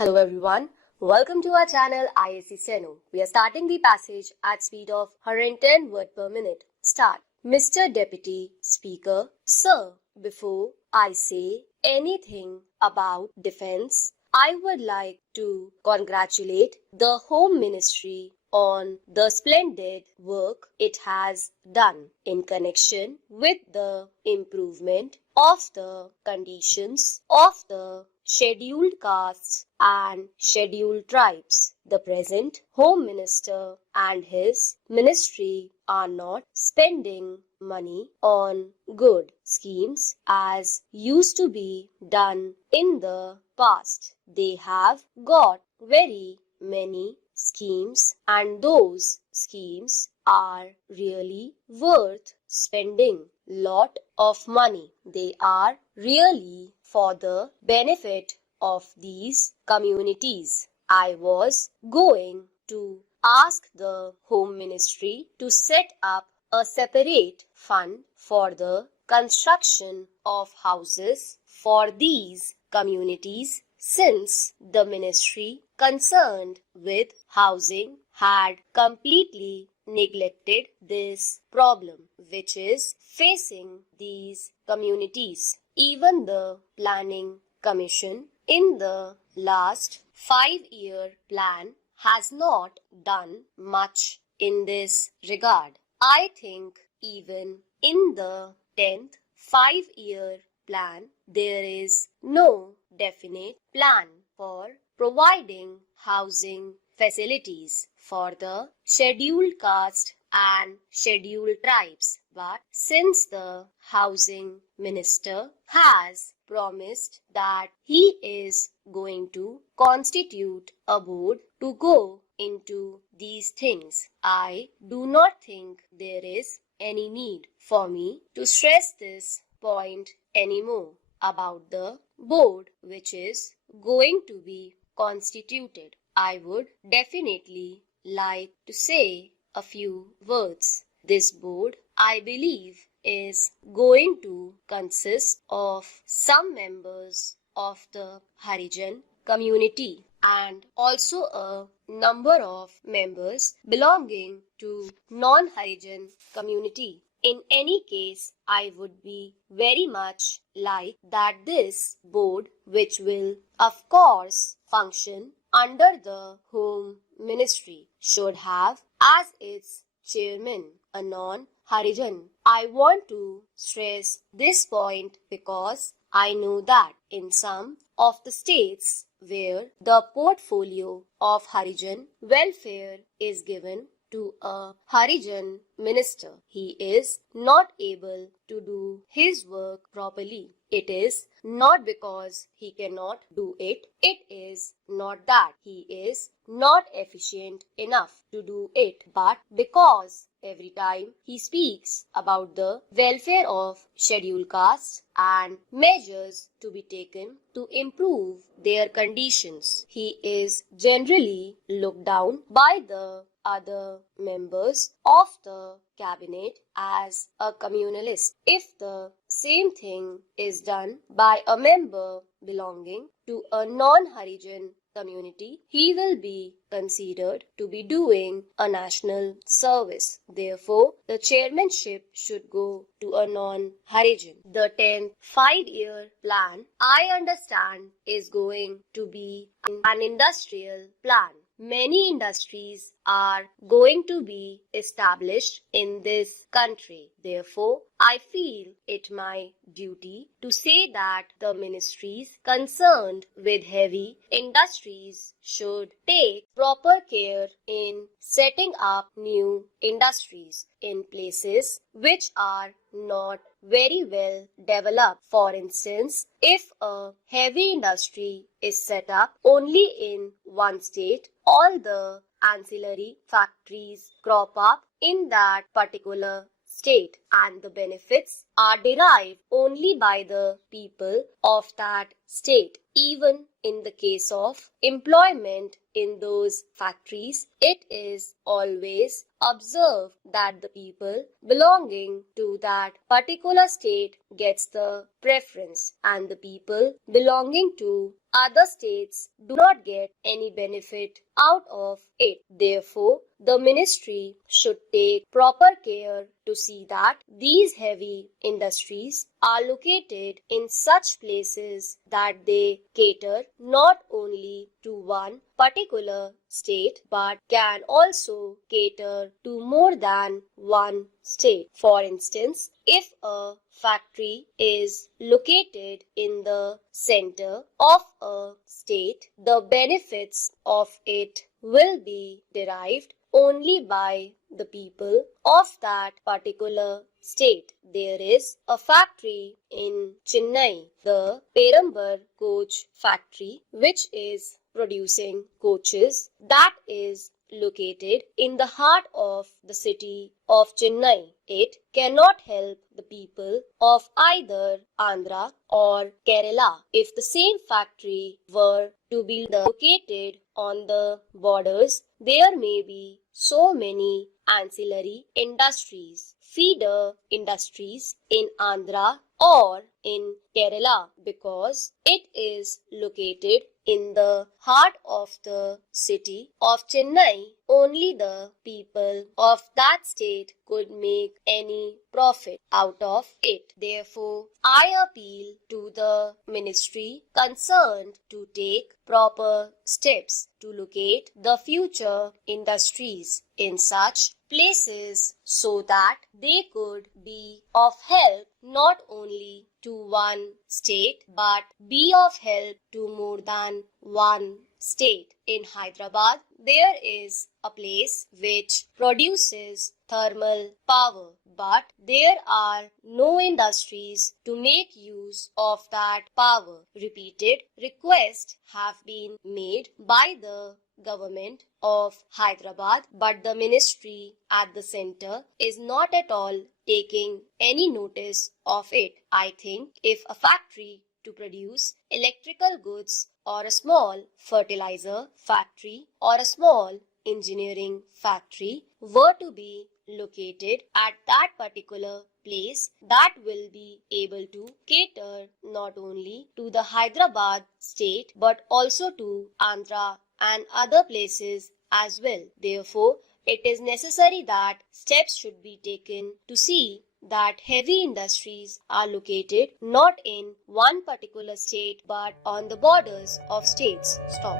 Hello everyone, welcome to our channel Isc Steno. We are starting the passage at speed of 110 words per minute. Start. Mr. Deputy Speaker, Sir, before I say anything about defense, I would like to congratulate the Home Ministry on the splendid work it has done in connection with the improvement of the conditions of the scheduled castes and scheduled tribes. The present Home Minister and his ministry are not spending money on good schemes as used to be done in the past. They have got very many schemes and those schemes are really worth spending lot of money. They are really for the benefit of these communities. I was going to ask the Home Ministry to set up a separate fund for the construction of houses for these communities since the ministry concerned with housing had completely neglected this problem which is facing these communities. Even the Planning Commission in the last 5-year plan has not done much in this regard. I think even in the 10th 5-year plan, there is no definite plan for providing housing facilities for the scheduled caste and scheduled tribes. But since the housing minister has promised that he is going to constitute a board to go into these things, I do not think there is any need for me to stress this point anymore about the board which is going to be constituted. I would definitely like to say a few words. This board, I believe, is going to consist of some members of the Harijan community and also a number of members belonging to non-Harijan community. In any case, I would be very much like that this board, which will of course function under the Home Ministry, should have as its chairman a non-Harijan. I want to stress this point because I know that in some of the states where the portfolio of Harijan welfare is given to a Harijan minister, he is not able to do his work properly. It is not because he cannot do it. It is not that he is not efficient enough to do it, but because every time he speaks about the welfare of scheduled castes and measures to be taken to improve their conditions, he is generally looked down by the other members of the cabinet as a communalist. If the same thing is done by a member belonging to a non-Harijan community, he will be considered to be doing a national service. Therefore, the chairmanship should go to a non-Harijan. The 10th 5-year plan, I understand, is going to be an industrial plan. Many industries are going to be established in this country. Therefore, I feel it my duty to say that the ministries concerned with heavy industries should take proper care in setting up new industries in places which are not very well developed. For instance, if a heavy industry is set up only in one state, all the ancillary factories crop up in that particular state and the benefits are derived only by the people of that state. Even in the case of employment in those factories, it is always observed that the people belonging to that particular state gets the preference and the people belonging to other states do not get any benefit out of it. Therefore, the ministry should take proper care to see that these heavy industries are located in such places that they cater not only to one particular state but can also cater to more than one state. For instance, if a factory is located in the center of a state, the benefits of it will be derived only by the people of that particular state. There is a factory in Chennai, the Perambur coach factory, which is producing coaches, that is located in the heart of the city of Chennai. It cannot help the people of either Andhra or Kerala. If the same factory were to be located on the borders, there may be so many ancillary industries, feeder industries in Andhra or in Kerala, because it is located in the heart of the city of Chennai. Only the people of that state could make any profit out of it. Therefore, I appeal to the ministry concerned to take proper steps to locate the future industries in such places so that they could be of help not only to one state but be of help to more than one state. In Hyderabad, there is a place which produces thermal power, but there are no industries to make use of that power. Repeated requests have been made by the government of Hyderabad, but the ministry at the center is not at all taking any notice of it. I think if a factory to produce electrical goods or a small fertilizer factory or a small engineering factory were to be located at that particular place, that will be able to cater not only to the Hyderabad state but also to Andhra and other places as well. Therefore, it is necessary that steps should be taken to see that heavy industries are located not in one particular state but on the borders of states. Stop.